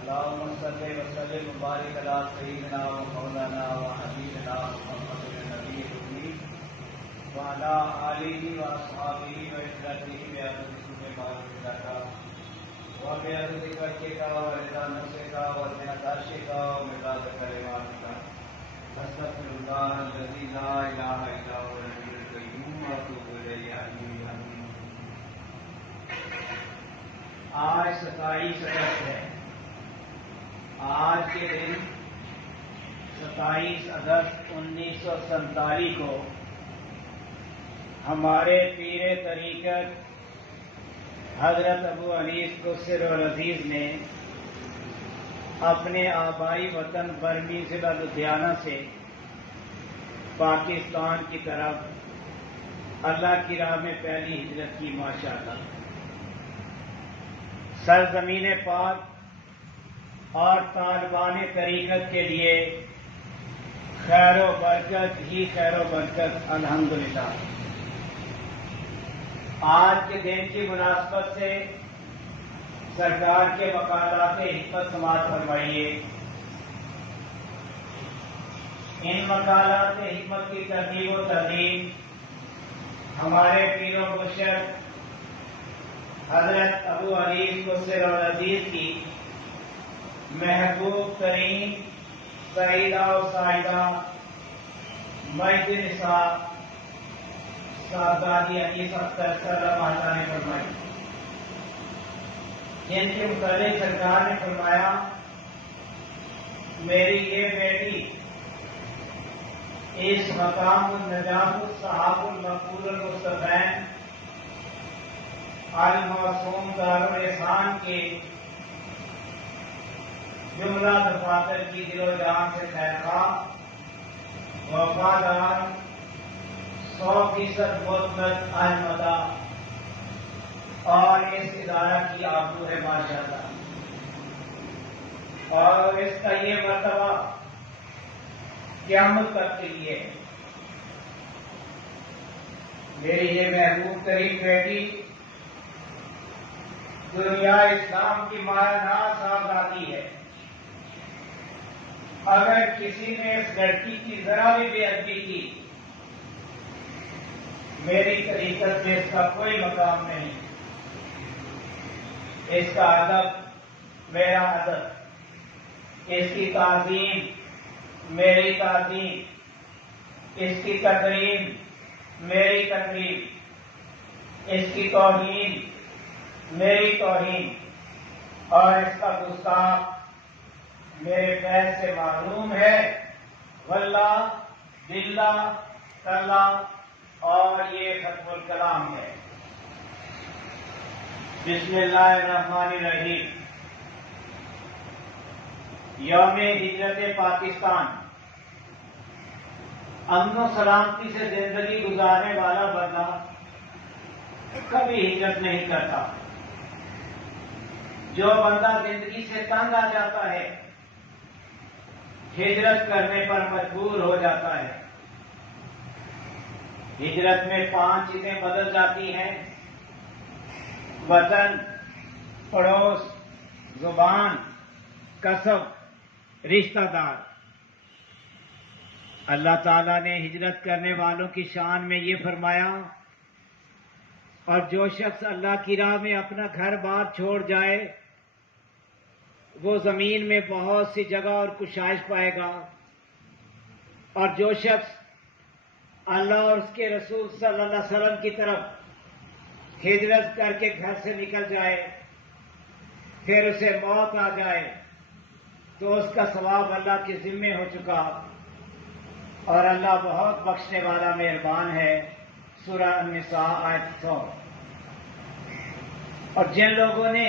اللهم صل وسلم وبارك على سيدنا ومولانا وحبيبنا محمد النبي الأمي وعلى آله وأصحابه وإخوته بعدد سبح معرفتك وبعدد وجهك ورضا نفسك وزنة عرشك ومداد كلماتك أستغفر الله الذي لا إله إلا هو الحي القيوم وأتوب إليه آمين۔ آج 27 اگست ہے۔ آج کے دن 27 اگست 1947 کو ہمارے پیر طریقت حضرت ابو انیس قصر العزیز نے اپنے آبائی وطن برمی ضلع لدھیانہ سے پاکستان کی طرف اللہ کی راہ میں پہلی ہجرت کی ماشاءاللہ۔ سرزمین پاک اور طالبان طریقت کے لیے خیر و برکت ہی خیر و برکت الحمدللہ۔ آج کے دن کی مناسبت سے سرکار کے مقالات حکمت سماعت فرمائیے۔ ان مقالات حکمت کی ترتیب و ترتیب ہمارے پیر و مرشد حضرت ابو انیس قصر العزیز کی محبوب ترین سیدہ و سائدہ مجد نساء صاحبزادی انیس اختر صاحبہ نے فرمائی، جن کے متعلق سرکار نے فرمایا میری یہ بیٹی اس مقام النجات الصحاب المقبول المصطفین المعصوم دارالاحسان کے جملہ دفاتر کی دل و جان سے خیرخواہ وفادار 100% مطمئن احمدہ اور اس ادارہ کی آبرو ہے ماشاءاللہ۔ اور اس کا یہ مرتبہ قیامت تک کے لیے میری یہ محبوب ترین بیٹی دنیا اسلام کی مایا ناز صاحبزادی ہے۔ اگر کسی نے اس لڑکی کی ذرا بھی بے ادبی کی میری طریقت میں اس کا کوئی مقام نہیں۔ اس کا ادب میرا ادب، اس کی تعظیم میری تعظیم، اس کی تکریم میری تکریم، اس کی توہین میری توہین، اور اس کا گستاخ میرے فیض سے معلوم ہے۔ واللہ باللہ تاللہ، اور یہ ختم الکلام ہے۔ بسم اللہ الرحمن الرحیم۔ یوم ہجرت پاکستان، امن و سلامتی سے زندگی گزارنے والا بندہ کبھی ہجرت نہیں کرتا۔ جو بندہ زندگی سے تنگ آ جاتا ہے ہجرت کرنے پر مجبور ہو جاتا ہے۔ ہجرت میں 5 چیزیں بدل جاتی ہیں: وطن، پڑوس، زبان، کسب، رشتہ دار۔ اللہ تعالیٰ نے ہجرت کرنے والوں کی شان میں یہ فرمایا، اور جو شخص اللہ کی راہ میں اپنا گھر بار چھوڑ جائے وہ زمین میں بہت سی جگہ اور کشائش پائے گا، اور جو شخص اللہ اور اس کے رسول صلی اللہ علیہ وسلم کی طرف ہجرت کر کے گھر سے نکل جائے پھر اسے موت آ جائے تو اس کا ثواب اللہ کے ذمے ہو چکا، اور اللہ بہت بخشنے والا مہربان ہے۔ سورہ النساء آیت 100۔ اور جن لوگوں نے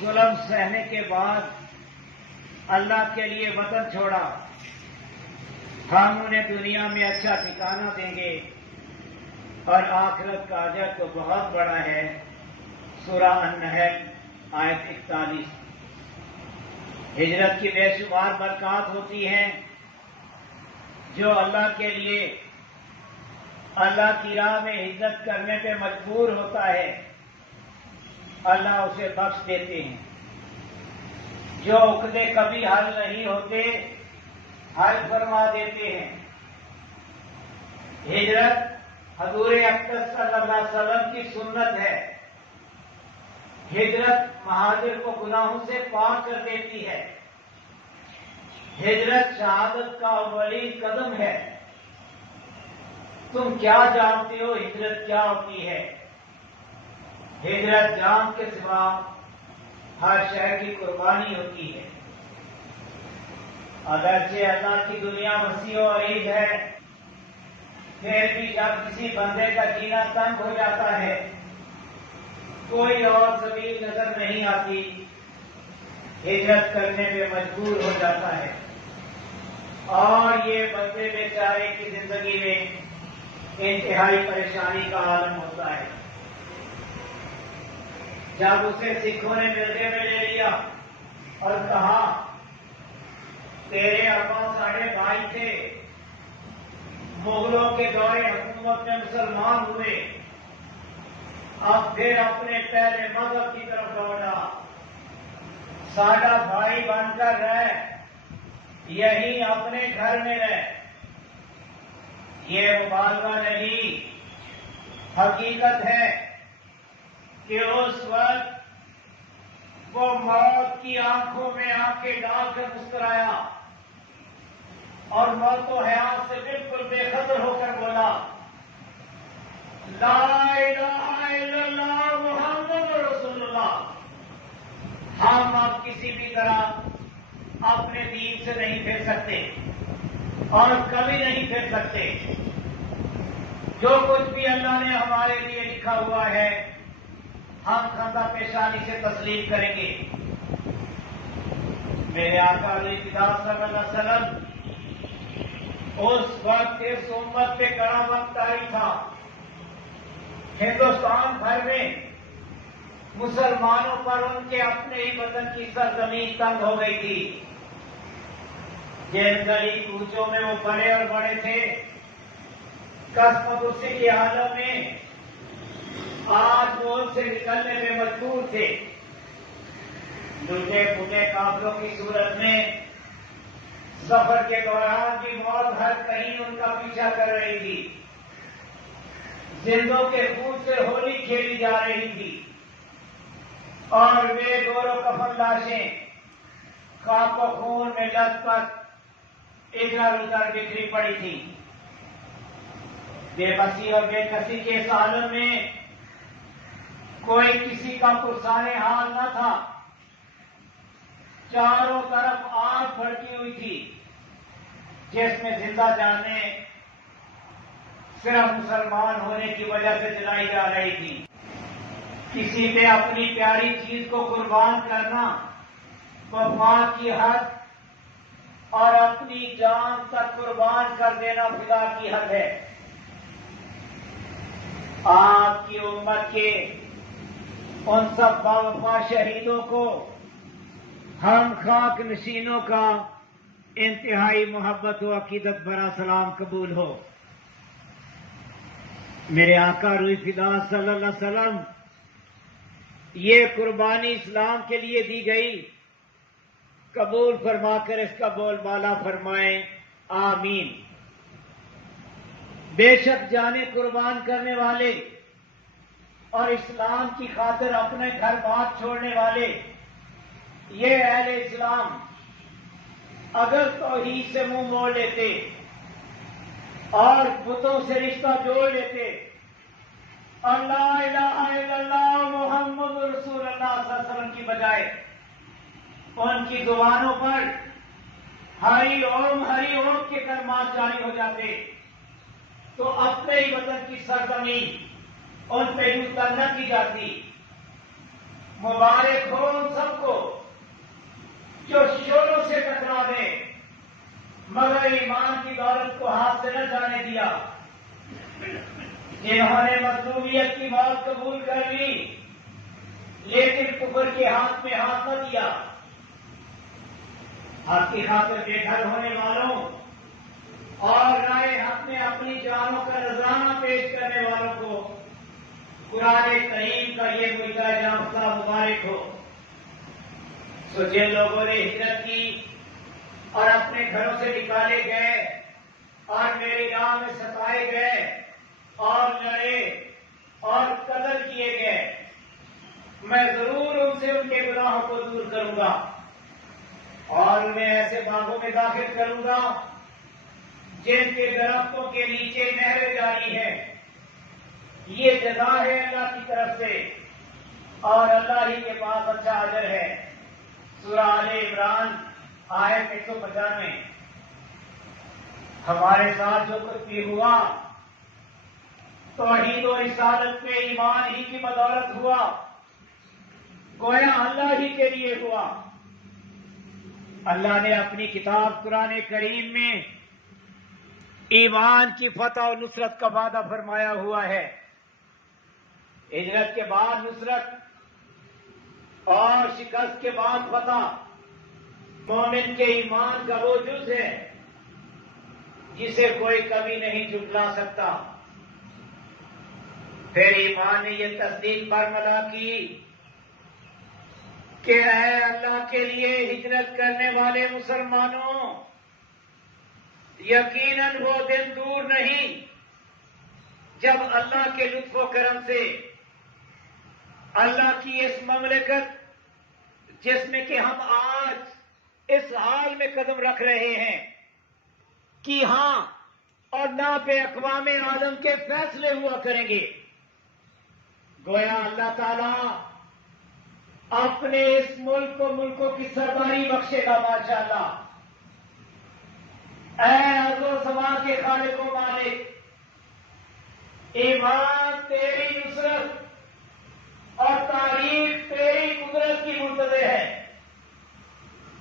ظلم سہنے کے بعد اللہ کے لیے وطن چھوڑا ہم انہیں دنیا میں اچھا ٹھکانہ دیں گے، اور آخرت کا اجر تو بہت بڑا ہے۔ سورہ النحل آیت 41۔ ہجرت کی بے شمار برکات ہوتی ہیں۔ جو اللہ کے لیے اللہ کی راہ میں ہجرت کرنے پہ مجبور ہوتا ہے اللہ اسے بخش دیتے ہیں۔ جو عقدے کبھی حل نہیں ہوتے حل فرما دیتے ہیں۔ ہجرت حضور اقدس صلی اللہ علیہ وسلم کی سنت ہے۔ ہجرت مہاجر کو گناہوں سے پاک کر دیتی ہے۔ ہجرت شہادت کا اولین قدم ہے۔ تم کیا جانتے ہو ہجرت کیا ہوتی ہے؟ ہجرت جان کے سوا ہر شے کی قربانی ہوتی ہے۔ اگرچہ اللہ کی دنیا وسیع و عریض ہے، پھر بھی جب کسی بندے کا جینا تنگ ہو جاتا ہے، کوئی اور سبیل نظر نہیں آتی، ہجرت کرنے پہ مجبور ہو جاتا ہے۔ اور یہ بندے بیچارے کی زندگی میں انتہائی پریشانی کا عالم ہوتا ہے۔ جب اسے سکھوں نے ملتے میں لے لیا اور کہا تیرے ابا ساڑھے بھائی تھے، مغلوں کے دور حکومت میں مسلمان ہوئے، اب پھر اپنے پہلے مذہب کی طرف لوٹا، ساڈا بھائی بن کر رہ، یہی اپنے گھر میں رہ۔ یہ مبالغہ نہیں، حقیقت ہے کہ اس وقت وہ موت کی آنکھوں میں آنکھیں ڈال کر مسکرایا اور موت و حیات سے بالکل بے خبر ہو کر بولا، لا الہ الا اللہ محمد رسول اللہ۔ ہم اب کسی بھی طرح اپنے دین سے نہیں پھر سکتے اور کبھی نہیں پھر سکتے۔ جو کچھ بھی اللہ نے ہمارے لیے لکھا ہوا ہے ہم خندہ پیشانی سے تسلیم کریں گے۔ میرے آقا علیہ السلام صلی اللہ علیہ وسلم اس وقت اس امت پہ کڑا وقت طاری تھا۔ ہندوستان بھر میں مسلمانوں پر ان کے اپنے ہی وطن کی سرزمین تنگ ہو گئی تھی۔ جن گلی کوچوں میں وہ بڑے اور بڑے تھے، قصب غصے کی حالت میں آج وہ ان سے نکلنے میں مجبور تھے۔ لوٹے پھوٹے کافروں کی صورت میں سفر کے دوران بھی موت ہر کہیں ان کا پیچھا کر رہی تھی۔ زندوں کے خون سے ہولی کھیلی جا رہی تھی اور بے گور و کفن لاشیں خاک و خون میں لت پت ادھر ادھر بکھری پڑی تھی۔ بے بسی اور بے کسی کے اس عالم میں کوئی کسی کا پرسان حال نہ تھا۔ چاروں طرف آگ بھڑکی ہوئی تھی جس میں زندہ جانیں صرف مسلمان ہونے کی وجہ سے جلائی جا رہی تھی۔ کسی پہ اپنی پیاری چیز کو قربان کرنا وفا کی حد اور اپنی جان تک قربان کر دینا فدا کی حد ہے۔ آپ کی امت کے ان سب باوفا شہیدوں کو ہم خاک نشینوں کا انتہائی محبت و عقیدت بھرا سلام قبول ہو۔ میرے آقا روح فدا صلی اللہ علیہ وسلم یہ قربانی اسلام کے لیے دی گئی، قبول فرما کر اس کا بول بالا فرمائیں آمین۔ بے شک جانیں قربان کرنے والے اور اسلام کی خاطر اپنے گھر بار چھوڑنے والے یہ اہل اسلام اگر توحید سے منہ موڑ لیتے اور بتوں سے رشتہ جوڑ لیتے اور لا الہ الا اللہ محمد رسول اللہ صلی اللہ علیہ وسلم کی بجائے ان کی زبانوں پر ہری اوم کے کلمات جاری ہو جاتے تو اپنے ہی وطن کی سرزمین ان پہ یوں نہ کی جاتی۔ مبارک ہو ان سب کو جو شوروں سے ٹکرا دے مگر ایمان کی دولت کو ہاتھ سے نہ جانے دیا، جنہوں نے مظلومیت کی موت قبول کر لی لیکن کفر کے ہاتھ میں ہاتھ نہ دیا۔ حق کی خاطر بے گھر ہونے والوں اور رائے حق میں اپنی جانوں کا نذرانہ پیش کرنے والوں کو قرآن کریم کا یہ مجاہدہ مبارک ہو۔ تو جن لوگوں نے ہجرت کی اور اپنے گھروں سے نکالے گئے اور میری راہ میں ستائے گئے اور لڑے اور قتل کیے گئے، میں ضرور ان سے ان کے گناہوں کو دور کروں گا اور انہیں ایسے باغوں میں داخل کروں گا جن کے درختوں کے نیچے نہریں جاری ہیں۔ یہ جزا ہے اللہ کی طرف سے اور اللہ ہی کے پاس اچھا اجر ہے۔ سورہ آل عمران آیت 195۔ ہمارے ساتھ جو کچھ بھی ہوا توحید و رسالت پہ ایمان ہی کی بدولت ہوا، گویا اللہ ہی کے لیے ہوا۔ اللہ نے اپنی کتاب قرآن کریم میں ایمان کی فتح و نصرت کا وعدہ فرمایا ہوا ہے۔ ہجرت کے بعد نصرت اور شکست کے بعد فتح مومن کے ایمان کا وہ جز ہے جسے کوئی کبھی نہیں جھٹلا سکتا۔ پھر ایمان نے یہ تصدیق برملا کی کہ اے اللہ کے لیے ہجرت کرنے والے مسلمانوں، یقیناً وہ دن دور نہیں جب اللہ کے لطف و کرم سے اللہ کی اس مملکت جس میں کہ ہم آج اس حال میں قدم رکھ رہے ہیں کہ ہاں اور نہ پہ اقوام عالم کے فیصلے ہوا کریں گے، گویا اللہ تعالی اپنے اس ملک کو ملکوں کی سرداری بخشے گا ماشاءاللہ۔ اے ارض و سما کے خالق و مالک، ایمان تیری نصرت اور تاریخ تیری قدرت کی منتظر ہے۔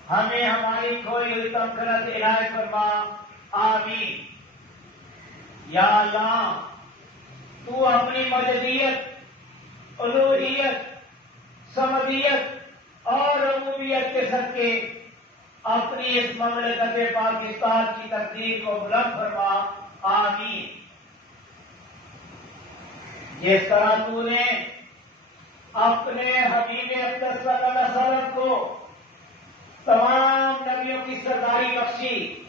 ہمیں ہماری کھوئی ہوئی تمکنت عنایت فرما، آمین۔ یا اللہ، تو اپنی مجدیت، الوہیت، سمدیت اور ربوبیت کے صدقے اپنی اس مملکت پاکستان کی تقدیر کو بلند فرما، آمین۔ جس طرح تو نے اپنے حبیب اقدس صلی اللہ علیہ وسلم کو تمام نبیوں کی سرداری بخشی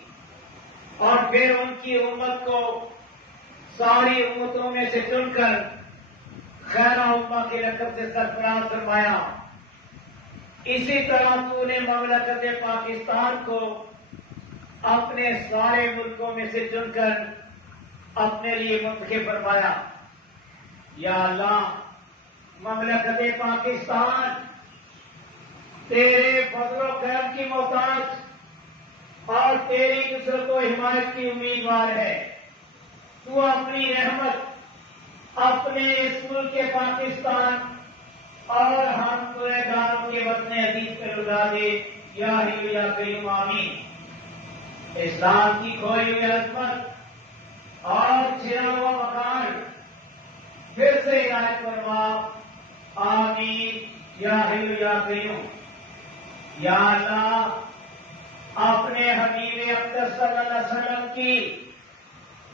اور پھر ان کی امت کو ساری امتوں میں سے چن کر خیر امہ کے لقب سے سرفراز فرمایا، اسی طرح تو نے مملکت پاکستان کو اپنے سارے ملکوں میں سے چن کر اپنے لیے منتخب فرمایا۔ یا اللہ، مملکت پاکستان تیرے فضل و کرم کی محتاج اور تیری نصرت و حمایت کی امیدوار ہے۔ تو اپنی رحمت اپنے اس ملک پاکستان اور ہم پورے داروں کے وطن عزیز پہ لگا دے، یا حی یا قیوم، آمین۔ اسلام کی کھوئی ہوئی عظمت اور چھنا ہوا مکان پھر سے عنایت فرما، آمین یا حی یا قیوم۔ یا اللہ، اپنے حبیب اقدس صلی اللہ علیہ وسلم کی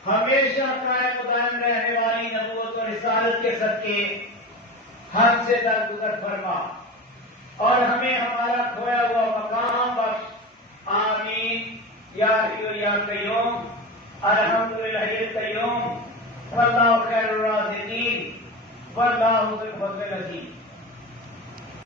ہمیشہ قائم و دائم رہنے والی نبوت و رسالت کے صدقے ہم سے درگزر فرما اور ہمیں ہمارا کھویا ہوا مقام بخش، آمین یا حی یا قیوم۔ الحمدللہ القیوم، واللہ خیر الرازقین، واللہ ذو الفضل العظیم۔